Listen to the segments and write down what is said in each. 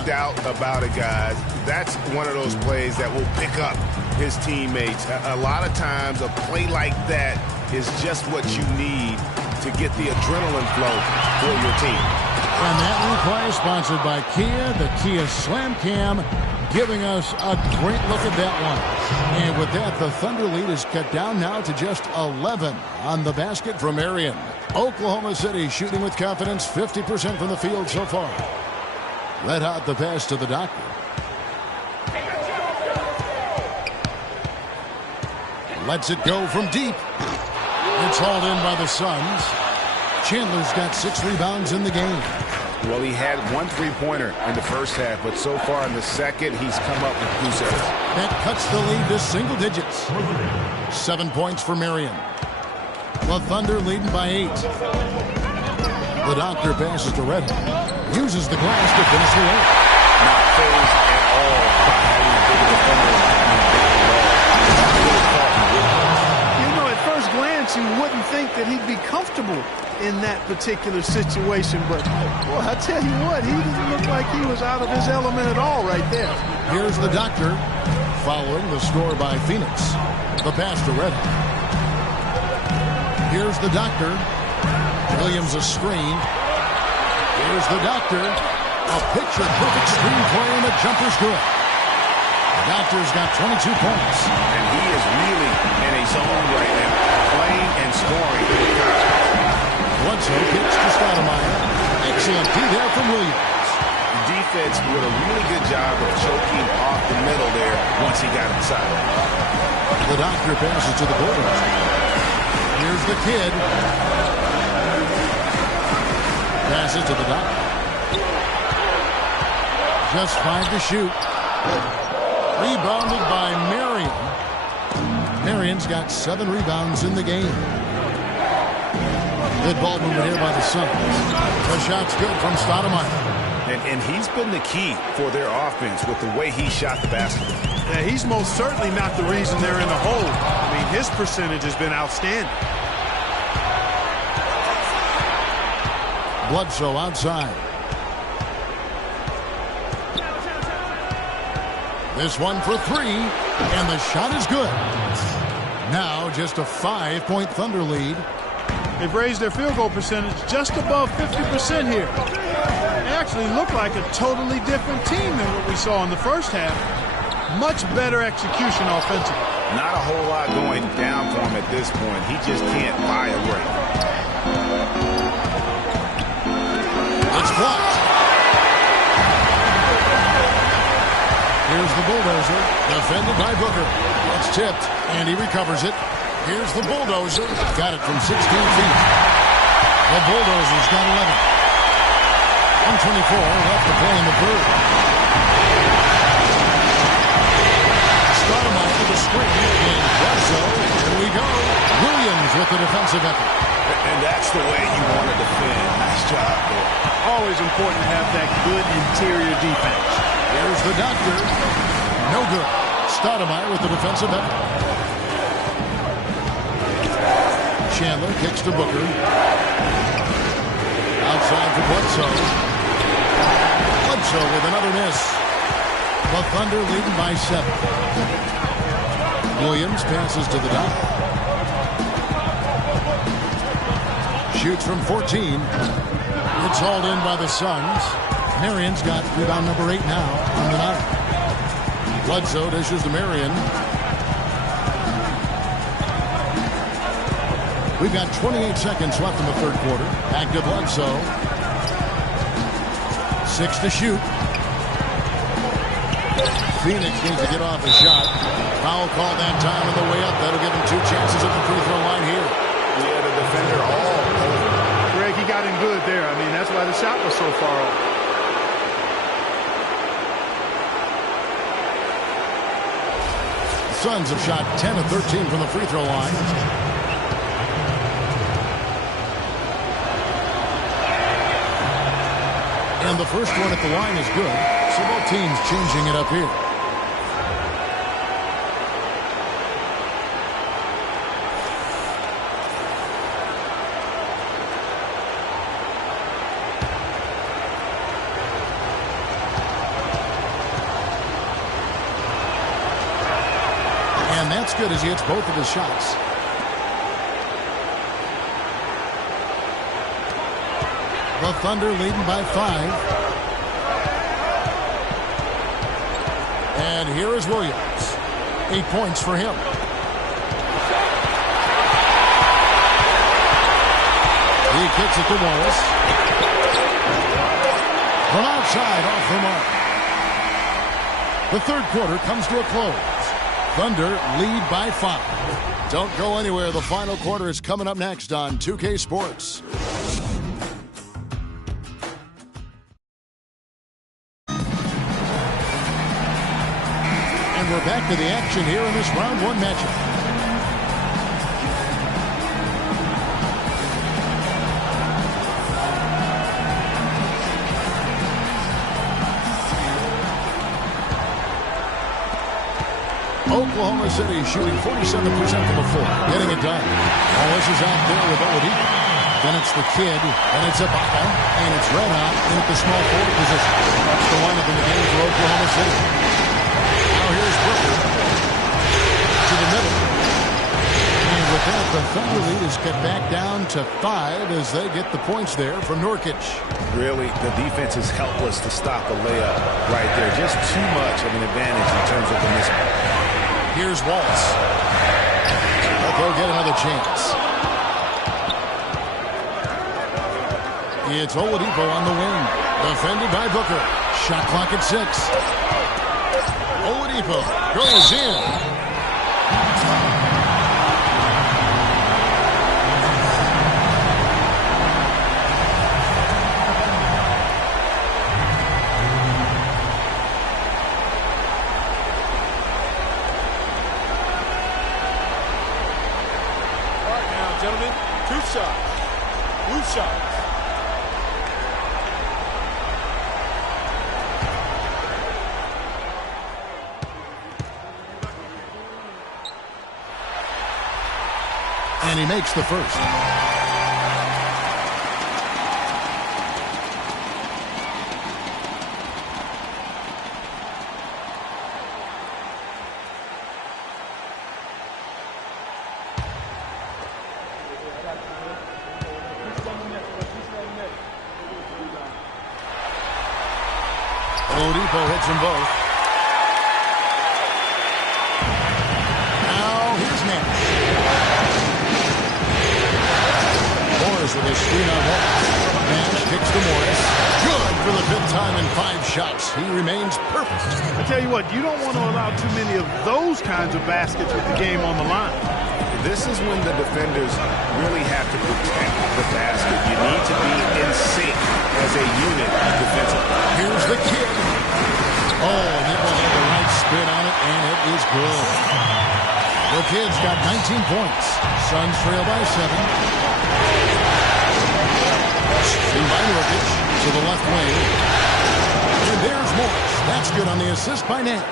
No doubt about it, guys. That's one of those plays that will pick up his teammates. A lot of times, a play like that is just what you need to get the adrenaline flow for your team. And that replay sponsored by Kia, the Kia Slam Cam, giving us a great look at that one. And with that, the Thunder lead is cut down now to just 11 on the basket from Marion. Oklahoma City shooting with confidence, 50% from the field so far. Red hot the pass to the Doctor. Lets it go from deep. It's hauled in by the Suns. Chandler's got 6 rebounds in the game. Well, he had 1 3-pointer in the first half, but so far in the second, he's come up with 2 sets. That cuts the lead to single digits. 7 points for Marion. The Thunder leading by 8. The Doctor passes to Red. Uses the glass to finish the way. Not phased at all by having a big defender. You know, at first glance, you wouldn't think that he'd be comfortable in that particular situation, but boy, I tell you what, he doesn't look like he was out of his element at all right there. Here's the Doctor following the score by Phoenix. The pass to Red. Here's the Doctor. Williams a screen. Here's the Doctor. A picture-perfect screen play, and the jumper's good. The Doctor's got 22 points. And he is really in a zone right now, playing and scoring. Bledsoe kicks to Stoudemire. Excellent D there from Williams. The defense did a really good job of choking off the middle there once he got inside. The Doctor passes to the Bulldogs. Here's the Kid. Passes to the Doctor. Just 5 to shoot. Rebounded by Marion. Marion's got 7 rebounds in the game. Good ball movement here by the Suns. The shot's good from Stoudemire. And he's been the key for their offense with the way he shot the basketball. Yeah, he's most certainly not the reason they're in the hole. I mean, his percentage has been outstanding. Bledsoe outside. This one for 3, and the shot is good. Now just a 5-point Thunder lead. They've raised their field goal percentage just above 50% here. They actually look like a totally different team than what we saw in the first half. Much better execution offensively. Not a whole lot going down for him at this point. He just can't buy a break. It's blocked. Here's the Bulldozer, defended by Booker. It's tipped, and he recovers it. Here's the Bulldozer. Got it from 16 feet. The Bulldozer's got 11. 124 left to play in the third. Stoudemire with a screen. And Bledsoe. Here we go. Williams with the defensive effort. And that's the way you want to defend. Nice job there. Always important to have that good interior defense. Here's the Doctor. No good. Stoudemire with the defensive effort. Chandler kicks to Booker. Outside for Bledsoe. Bledsoe with another miss. The Thunder leading by 7. Williams passes to the Doctor. Shoots from 14. It's hauled in by the Suns. Marion's got rebound number 8 now on the night. Bledsoe dishes to Marion. We've got 28 seconds left in the third quarter. Back to Bledsoe. 6 to shoot. Phoenix needs to get off a shot. Foul call that time on the way up. That'll give him 2 chances at the free throw line here. Yeah, the defender all over. Greg, he got him good there. I mean, that's why the shot was so far off. The Suns have shot 10 of 13 from the free throw line. And the first one at the line is good. So both teams changing it up here. And that's good as he hits both of his shots. The Thunder leading by 5. And here is Williams. 8 points for him. He kicks it to Wallace. From outside, off the mark. The third quarter comes to a close. Thunder lead by 5. Don't go anywhere. The final quarter is coming up next on 2K Sports. And we're back to the action here in this round 1 matchup. Oklahoma City shooting 47% from the floor, getting it done. Wallace is out there with Oladipo. Then it's the kid, then it's Ibaka, and it's Red Hot in at the small forward position. That's the lineup in the game for Oklahoma City. Now here's Booker to the middle. And with that, the Thunder lead is cut back down to 5 as they get the points there from Nurkic. Really, the defense is helpless to stop a layup right there. Just too much of an advantage in terms of the mismatch. Here's Wallace. They'll get another chance. It's Oladipo on the wing. Defended by Booker. Shot clock at 6. Oladipo goes in. Gentlemen, 2 shots. Blue shots. And he makes the first. Oladipo hits them both. Now here's Nash. Morris with his screen on Wallace. Nash kicks to Morris. Good for the 5th time in 5 shots. He remains perfect. I tell you what, you don't want to allow too many of those kinds of baskets with the game on the line. This is when the defenders really have to protect the basket. You need to be in sync as a unit defensively. Here's the kid. Oh, and it will have the right spin on it, and it is good. The kid's got 19 points. Suns trail by 7. Two by Nurkic to the left wing. And there's Morris. That's good on the assist by Nash.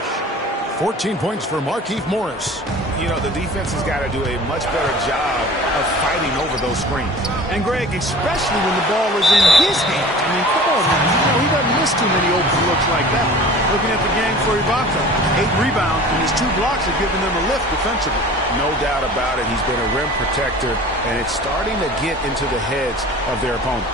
14 points for Markieff Morris. You know, the defense has got to do a much better job of fighting over those screens. And, Greg, especially when the ball is in his hand. I mean, come on, man. You know, he doesn't miss too many open looks like that. Looking at the game for Ibaka, 8 rebounds, and his 2 blocks have given them a lift defensively. No doubt about it. He's been a rim protector, and it's starting to get into the heads of their opponent.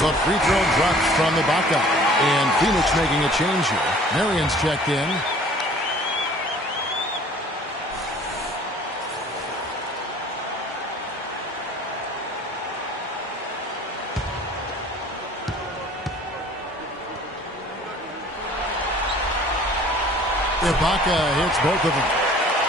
The free throw drops from Ibaka. And Phoenix making a change here. Marion's checked in. Ibaka hits both of them.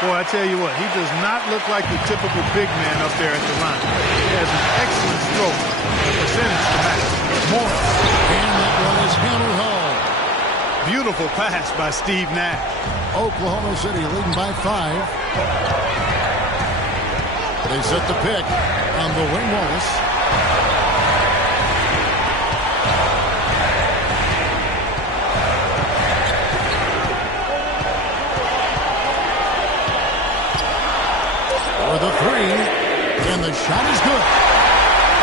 Boy, I tell you what, he does not look like the typical big man up there at the line. He has an excellent stroke and percentage to match. Morris, and that one is hammered home. Beautiful pass by Steve Nash. Oklahoma City leading by 5. They set the pick on the wing. Wallace. For the 3, and the shot is good.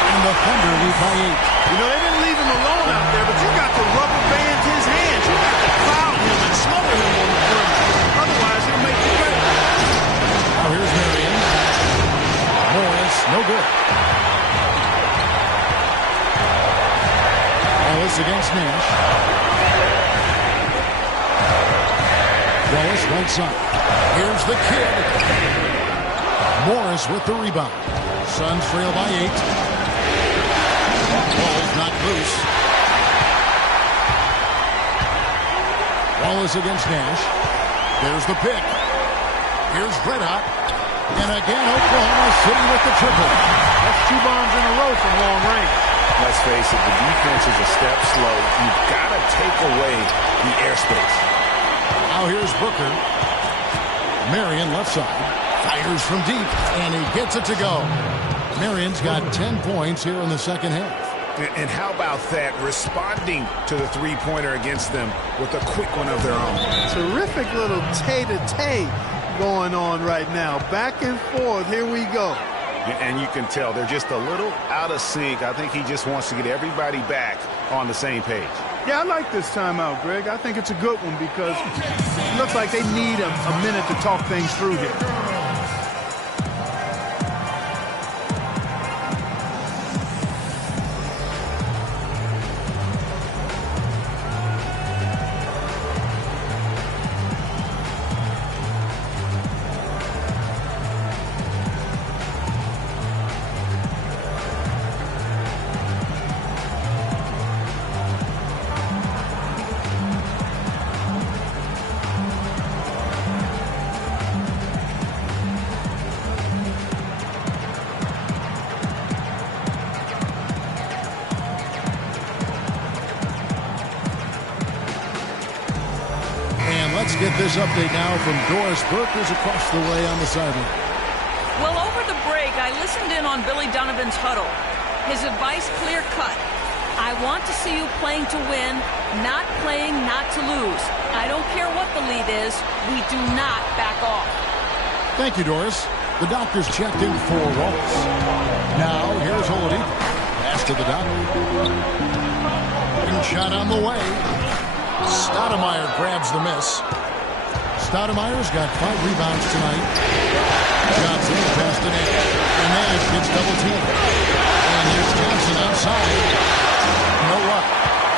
And the Thunder lead by 8. You know, they didn't leave him alone out there, but you got to rubber band his hands. You got to foul him and smother him on the perimeter. Otherwise, he'll make you pay. Now here's Marion. Morris, no good. Wallace against Nash. Wallace right side. Here's the kid. Morris with the rebound. Suns trail by 8. Ball's not loose. Wallace against Nash. There's the pick. Here's Red Hot. And again, Oklahoma City with the triple. That's 2 bombs in a row from long range. Let's face it, the defense is a step slow. You've got to take away the airspace. Now here's Booker. Marion left side. Fires from deep, and he gets it to go. Marion's got 10 points here in the second half. And how about that, responding to the three-pointer against them with a quick one of their own. Terrific little tay-to-tay going on right now. Back and forth. Here we go. And you can tell they're just a little out of sync. I think he just wants to get everybody back on the same page. Yeah, I like this timeout, Greg. I think it's a good one because it looks like they need a minute to talk things through here. Let's get this update now from Doris Burke, who's across the way on the sideline. Well, over the break, I listened in on Billy Donovan's huddle. His advice clear-cut. I want to see you playing to win, not playing not to lose. I don't care what the lead is. We do not back off. Thank you, Doris. The doctor's checked in for Ross. Now, here's Oladipo. Pass to the doctor. And shot on the way. Stoudemire grabs the miss. Stoudemire's got 5 rebounds tonight. Johnson pass to Nash. And Nash gets double teamed. And here's Johnson outside. No luck.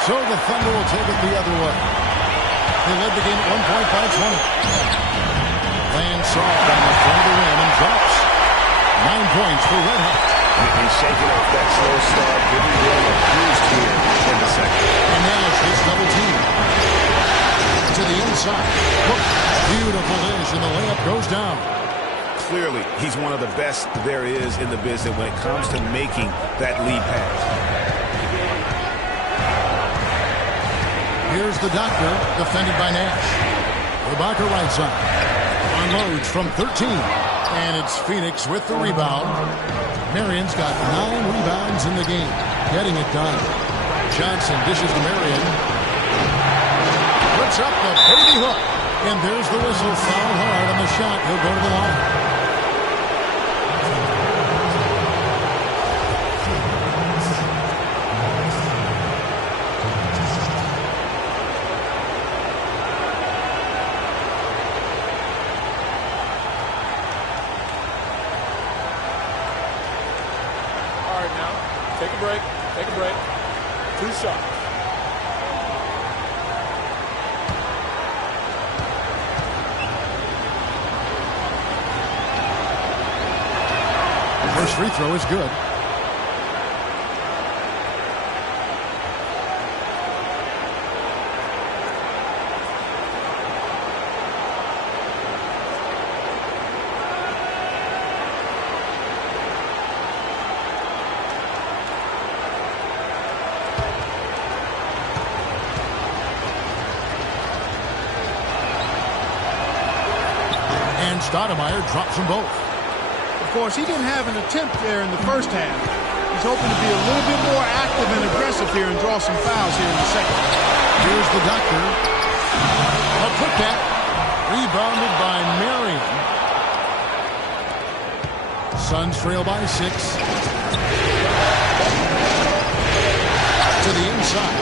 So the Thunder will take it the other way. They led the game at 1 point by 20. Lands soft on the front of the rim and drops. 9 points for Red Hot. And shaking off that slow start, giving them a boost here in the second. And Nash gets double teamed. To the inside. Look, beautiful dish, and the layup goes down. Clearly, he's one of the best there is in the business when it comes to making that lead pass. Here's the doctor, defended by Nash. Ibaka right side. Unloads from 13. And it's Phoenix with the rebound. Marion's got 9 rebounds in the game. Getting it done. Johnson dishes to Marion. Puts up the baby hook. And there's the whistle. Foul hard on the shot. He'll go to the line. All right, now, take a break. Take a break. 2 shots. First free throw is good. And Stoudemire drops them both. Of course, he didn't have an attempt there in the first half. He's hoping to be a little bit more active and aggressive here and draw some fouls here in the second. Here's the doctor. A putback. Rebounded by Marion. Suns trail by 6. to the inside.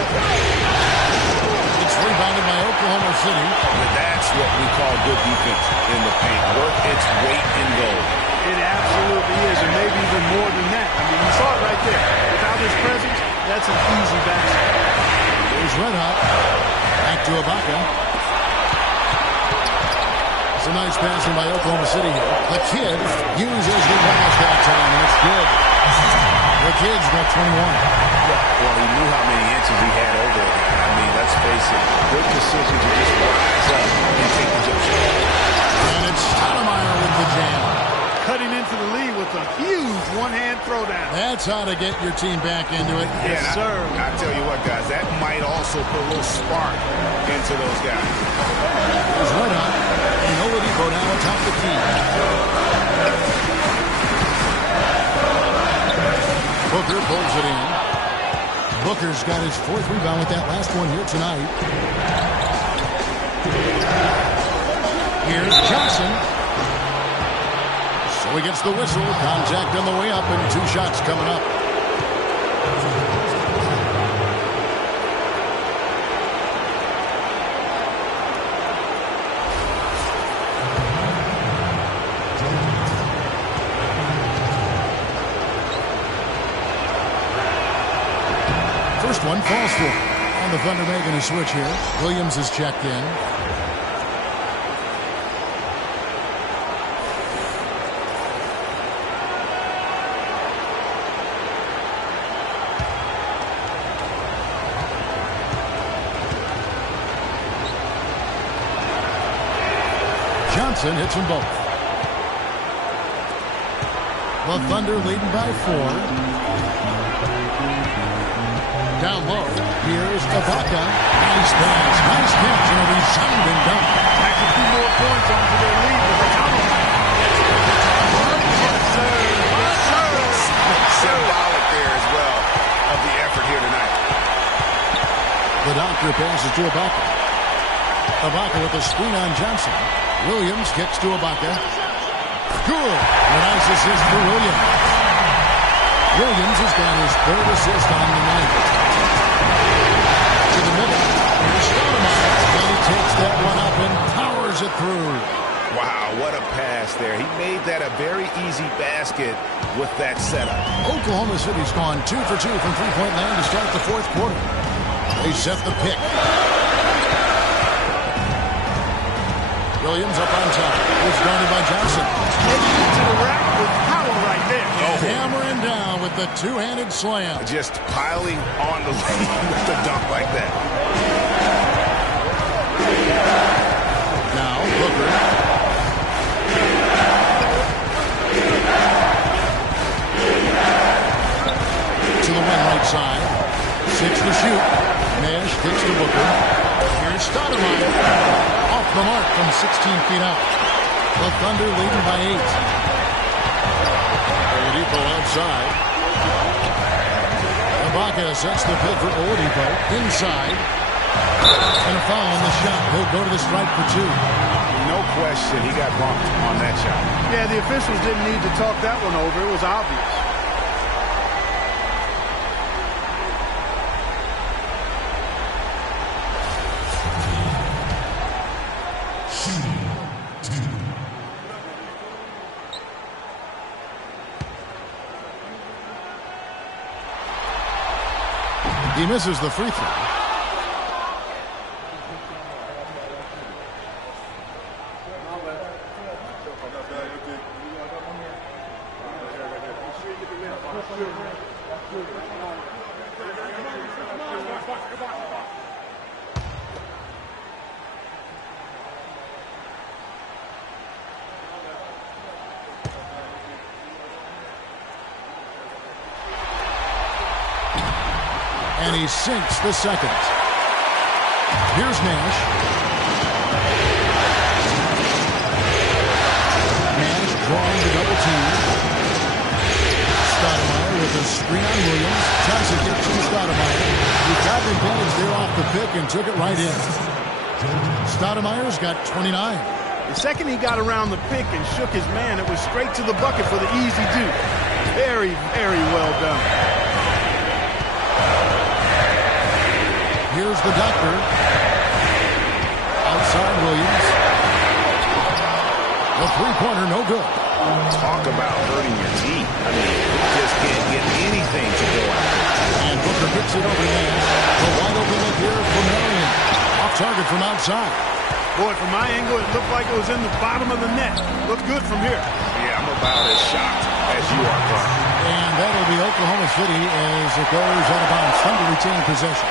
It's rebounded by Oklahoma City. And that's what we call good defense in the paint. Worth its weight in gold. It absolutely is, and maybe even more than that. I mean, you saw it right there. Without his presence, that's an easy basket. Here's Red Hot. Back to Ibaka. It's a nice passing by Oklahoma City here. The Kid uses the pass that time, and it's good. The Kid's got 21. Well, he knew how many inches he had over it. I mean, let's face it. Good decision to just rise up and take the jump shot. And it's Stoudemire with the jam. Cutting into the lead with a huge one-hand throwdown. That's how to get your team back into it. Yes, sir. I tell you what, guys, that might also put a little spark into those guys. There's Red Hot. And Oladipo now atop the key. Booker pulls it in. Booker's got his 4th rebound with that last one here tonight. Here's Johnson. So he gets the whistle. Contact on the way up, and 2 shots coming up. First one falls for him. And the Thunder making a switch here. Williams is checked in. Johnson hits them both. The Thunder leading by 4. Down low, here's Ibaka. Nice pass, nice catch, and a resounding dunk. Back a few more points onto their lead with the top. Symbolic there as well of the effort here tonight. The doctor passes to Ibaka. Ibaka with a screen on Johnson. Williams kicks to Ibaka. Good. A nice assist for Williams. Williams has got his 3rd assist on the night. To the middle. Here's Stoudemire. And he takes that one up and powers it through. Wow, what a pass there. He made that a very easy basket with that setup. Oklahoma City's gone 2 for 2 from three-point land to start the 4th quarter. They set the pick. Williams up on top. It's guarded by Johnson. Getting into the rack with power right there. Hammering down with the 2-handed slam. Just piling on the lead with the dunk like that. Now, Booker. To the wing right side. 6 to shoot. Nash kicks to Booker. Here's Stoudemire. Off the mark from 16 feet out. The Thunder leading by 8. Oladipo outside. Ibaka sets the pick for Oladipo. Inside. And a foul on the shot. He'll go to the stripe for 2. No question, he got bumped on that shot. Yeah, the officials didn't need to talk that one over. It was obvious. He misses the free throw. And he sinks the second. Here's Nash. Nash drawing the double team. Stoudemire with a screen on Williams. Johnson gets to Stoudemire. He got the advantage there off the pick and took it right in. Stoudemire's got 29. The second he got around the pick and shook his man, it was straight to the bucket for the easy deuce. Very, very well done. Here's the doctor. Outside Williams. The three-pointer, no good. Talk about hurting your team. I mean, you just can't get anything to go out there. And Booker gets it over there. The wide open look here for Marion. Off target from outside. Boy, from my angle, it looked like it was in the bottom of the net. Looked good from here. Yeah, I'm about as shocked as you are, Clark. And that'll be Oklahoma City as it goes out of bounds. Thunder retain possession.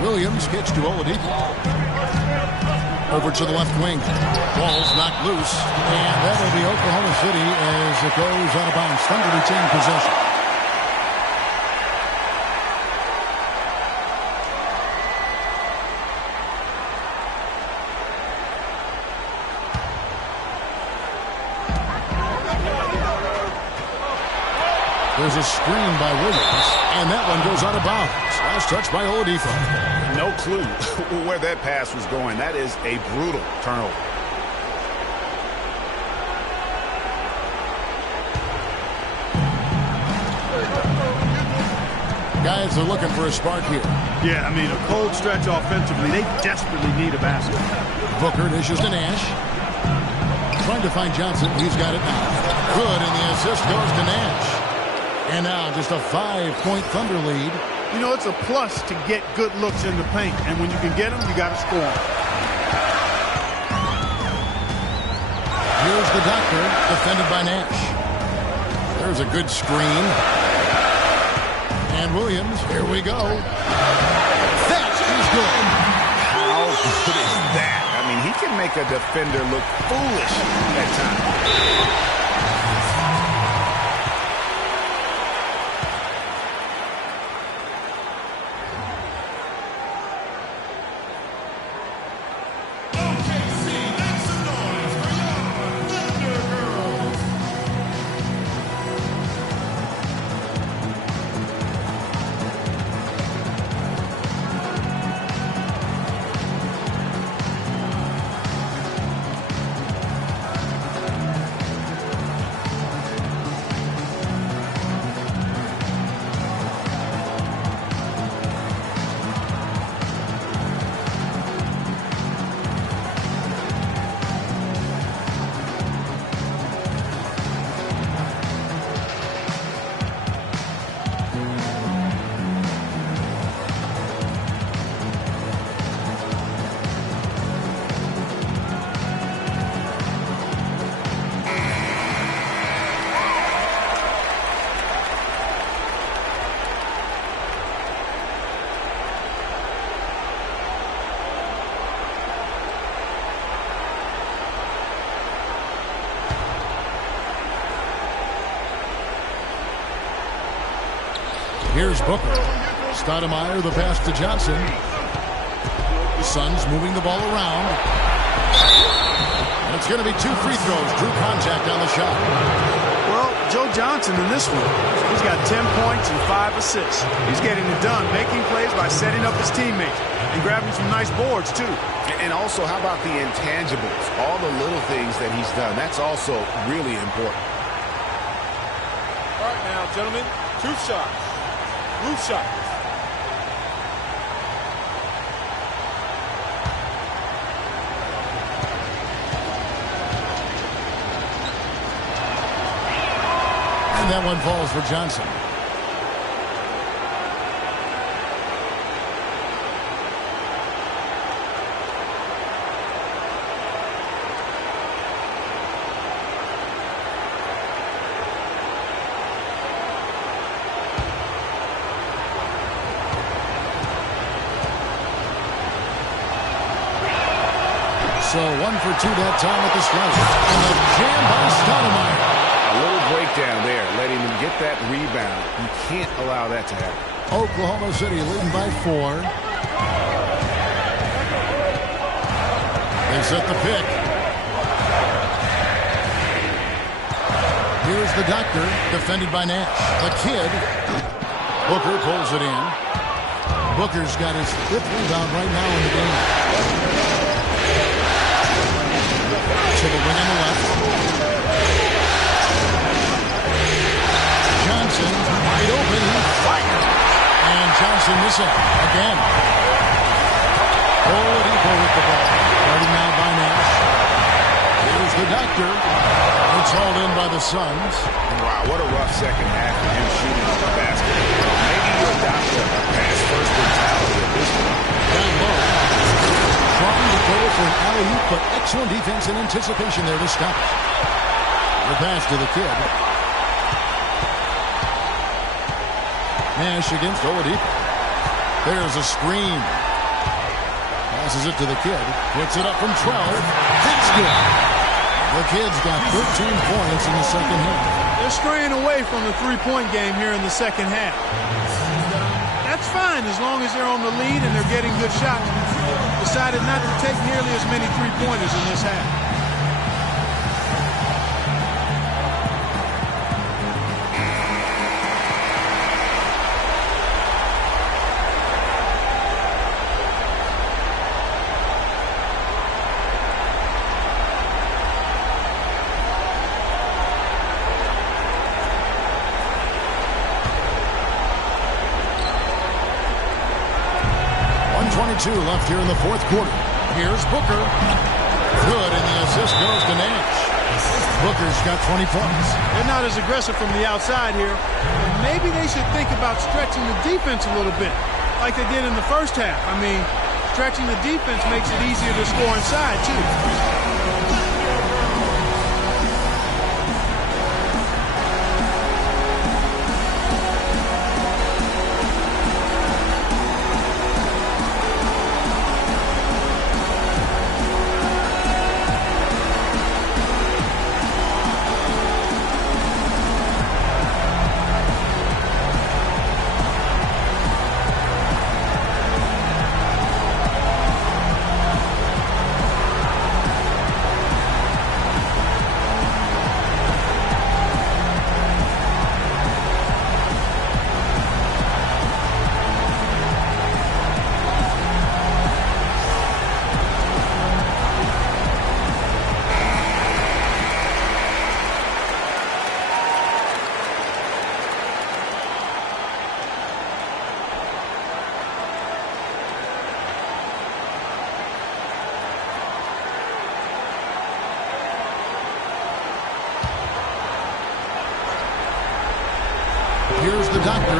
Williams gets to Oladipo. Over to the left wing. Ball's knocked loose. And that'll be Oklahoma City as it goes out of bounds. Thunder retain possession. There's a screen by Williams, and that one goes out of bounds. Last touch by Oladipo. No clue where that pass was going. That is a brutal turnover. Guys are looking for a spark here. Yeah, I mean, a cold stretch offensively. They desperately need a basket. Booker dishes to Nash. Trying to find Johnson. He's got it now. Good, and the assist goes to Nash. And now just a 5-point Thunder lead. You know, it's a plus to get good looks in the paint. And when you can get them, you got to score them. Here's the doctor, defended by Nash. There's a good screen. And Williams, here we go. That is good. How good is that? I mean, he can make a defender look foolish at times. Here's Booker. Stoudemire, the pass to Johnson. Suns moving the ball around. And it's going to be 2 free throws. Drew contact on the shot. Well, Joe Johnson in this one, he's got 10 points and 5 assists. He's getting it done, making plays by setting up his teammates and grabbing some nice boards, too. And also, how about the intangibles? All the little things that he's done. That's also really important. All right, now, gentlemen, 2 shots. Roof shots. And that one falls for Johnson. So 1 for 2 that time at the stripe. And the jam by Stoudemire. A little breakdown there, letting him get that rebound. You can't allow that to happen. Oklahoma City leading by 4. They set the pick. Here's the doctor, defended by Nash. The kid. Booker pulls it in. Booker's got his 5th rebound right now in the game. To the wing on the left. Johnson again. Oladipo with the ball. Starting now by Nash. Here's the doctor. It's hauled in by the Suns. Wow, what a rough second half for him shooting on the basket. Maybe you adopt a pass-first mentality at this point. Down low. Trying to go for an alley-oop, but excellent defense and anticipation there to stop it. The pass to the kid. Nash against Oladipo. There's a screen. Passes it to the kid. Puts it up from 12. That's good. The kid's got 13 points in the second half. They're straying away from the three-point game here in the second half. That's fine as long as they're on the lead and they're getting good shots. Decided not to take nearly as many three-pointers in this half. Left here in the fourth quarter. Here's Booker. Good, and the assist goes to Nash. Booker's got 20 points. They're not as aggressive from the outside here. Maybe they should think about stretching the defense a little bit, like they did in the first half. I mean, stretching the defense makes it easier to score inside, too. Here's the doctor.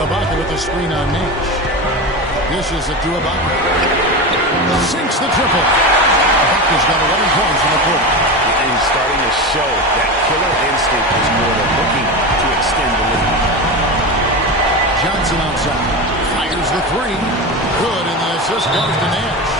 Ibaka with the screen on Nash. Dishes it to Ibaka. Sinks the triple. Ibaka's got 11 points in the quarter. He's starting to show that killer instinct is more than looking to extend the lead. Johnson outside. Fires the three. Good, and the assist goes to Nash.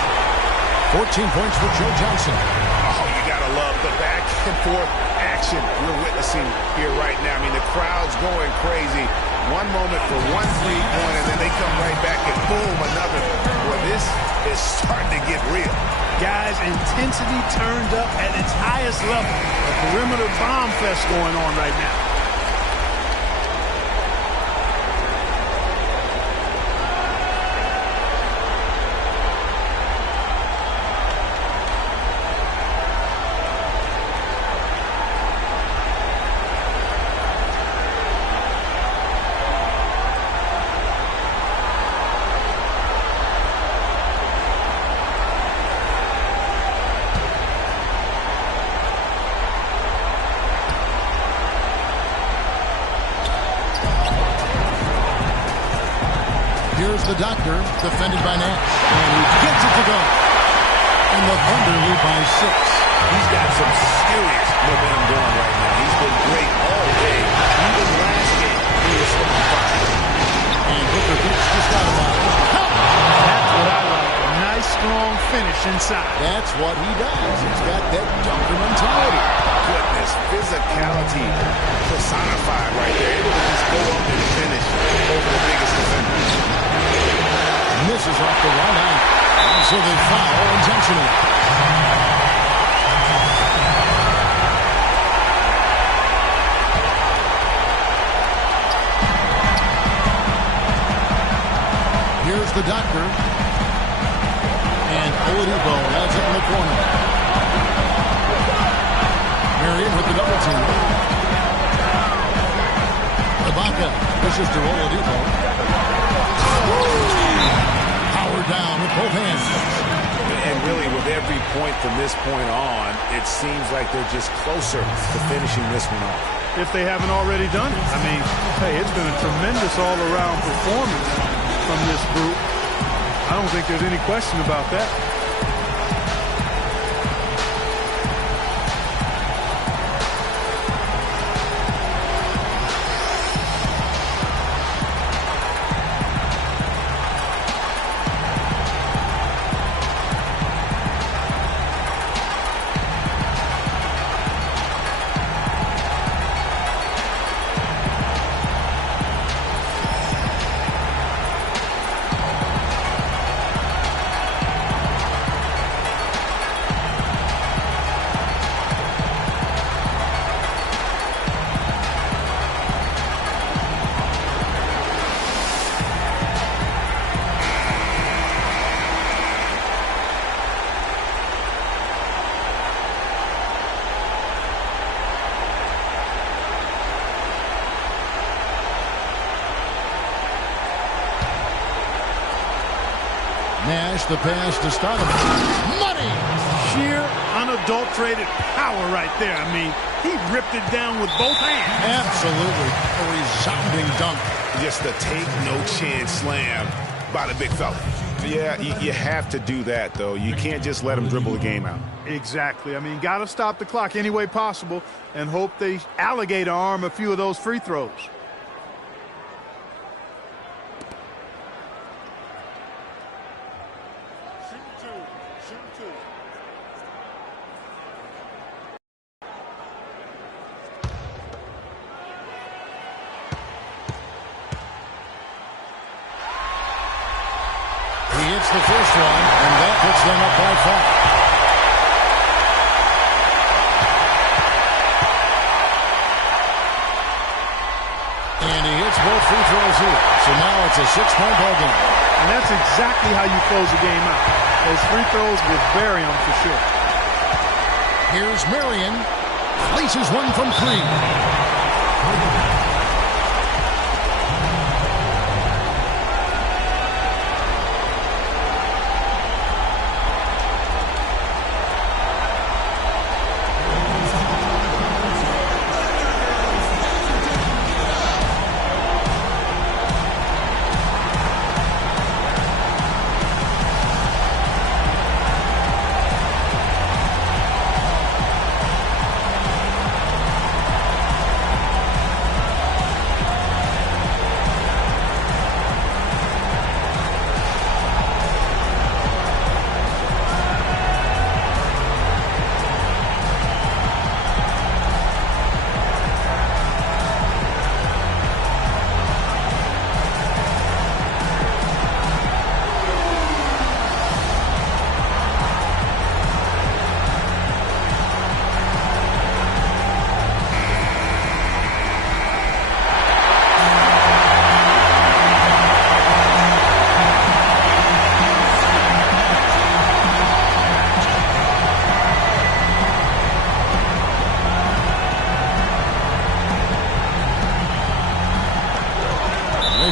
14 points for Joe Johnson. Oh, you gotta love the back and forth action we're witnessing here right now. I mean, the crowd's going crazy. One moment for one three-point, and then they come right back and boom, another. Boy, this is starting to get real. Guys, intensity turned up at its highest level. A perimeter bomb fest going on right now. Here's the doctor, defended by Nash. And he gets it to go. And the Thunder lead by 6. He's got some serious momentum going right now. He's been great all day. Even last game, he was on fire. And Booker beats just out of bounds. That's what I like. A nice, strong finish inside. That's what he does. He's got that dunker mentality. Goodness, physicality personified right there. Able to just go up and finish over the biggest defenders. Misses off the right eye. So they foul intentionally. Here's the doctor. And Oladipo has it in the corner. Marion with the double team. Ibaka. This is to Oladipo. Power down with both hands. And really, with every point from this point on, it seems like they're just closer to finishing this one off. If they haven't already done it. I mean, hey, it's been a tremendous all-around performance from this group. I don't think there's any question about that. Nash, the pass to Stoudemire. Money! Sheer, unadulterated power right there. I mean, he ripped it down with both hands. Absolutely. A resounding dunk. Just a take-no-chance slam by the big fella. Yeah, you have to do that, though. You can't just let him dribble the game out. Exactly. I mean, got to stop the clock any way possible and hope they alligator arm a few of those free throws. The first one, and that puts them up by 5. And he hits both free throws here. So now it's a 6-point ball game. And that's exactly how you close the game out. Those free throws will bury them for sure. Here's Marion. Places one from 3.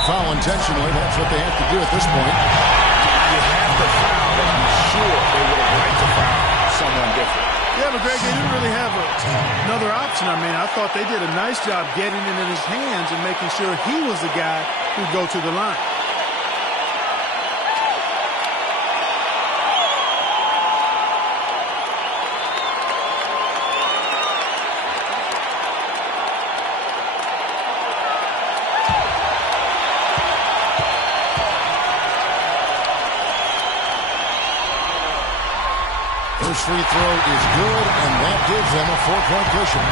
Foul intentionally. That's what they have to do at this point. You have to foul, but I'm sure they would have liked to foul someone different. Yeah, but Greg, they didn't really have another option. I mean, I thought they did a nice job getting it in his hands and making sure he was the guy who'd go to the line. First free throw is good, and that gives them a 4-point cushion.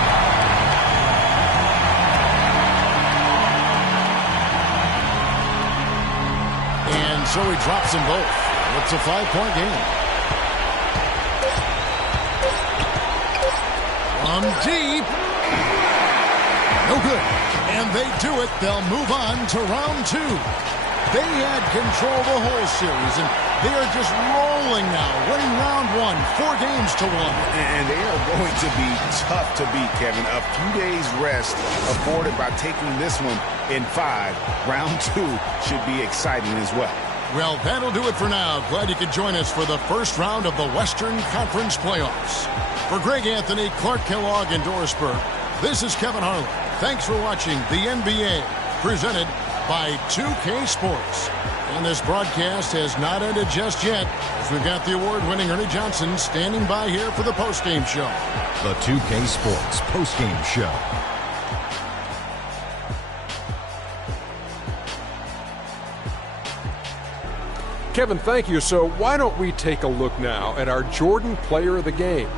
And so he drops them both. It's a 5-point game. From deep. No good. And they do it. They'll move on to round 2. They had control the whole series, and they are just rolling now, winning round 1, 4 games to 1. And they are going to be tough to beat, Kevin. A few days rest afforded by taking this one in 5. Round 2 should be exciting as well. Well, that'll do it for now. Glad you could join us for the first round of the Western Conference Playoffs. For Greg Anthony, Clark Kellogg, and Doris Burke, this is Kevin Harlan. Thanks for watching the NBA, presented by 2K Sports. And this broadcast has not ended just yet, as we've got the award-winning Ernie Johnson standing by here for the postgame show. The 2K Sports postgame show. Kevin, thank you. So why don't we take a look now at our Jordan Player of the Game?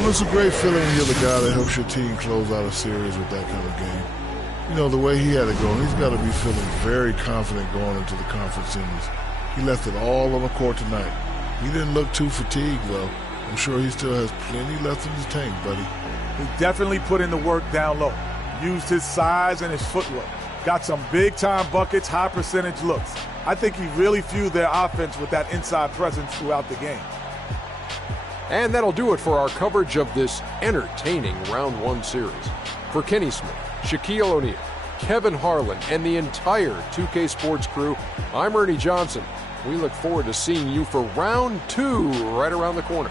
Well, it's a great feeling when you're the guy that helps your team close out a series with that kind of game. You know, the way he had it going, he's got to be feeling very confident going into the conference series. He left it all on the court tonight. He didn't look too fatigued, though. I'm sure he still has plenty left in his tank, buddy. He definitely put in the work down low. Used his size and his footwork. Got some big-time buckets, high-percentage looks. I think he really fueled their offense with that inside presence throughout the game. And that'll do it for our coverage of this entertaining Round 1 series. For Kenny Smith, Shaquille O'Neal, Kevin Harlan, and the entire 2K Sports crew, I'm Ernie Johnson. We look forward to seeing you for Round 2 right around the corner.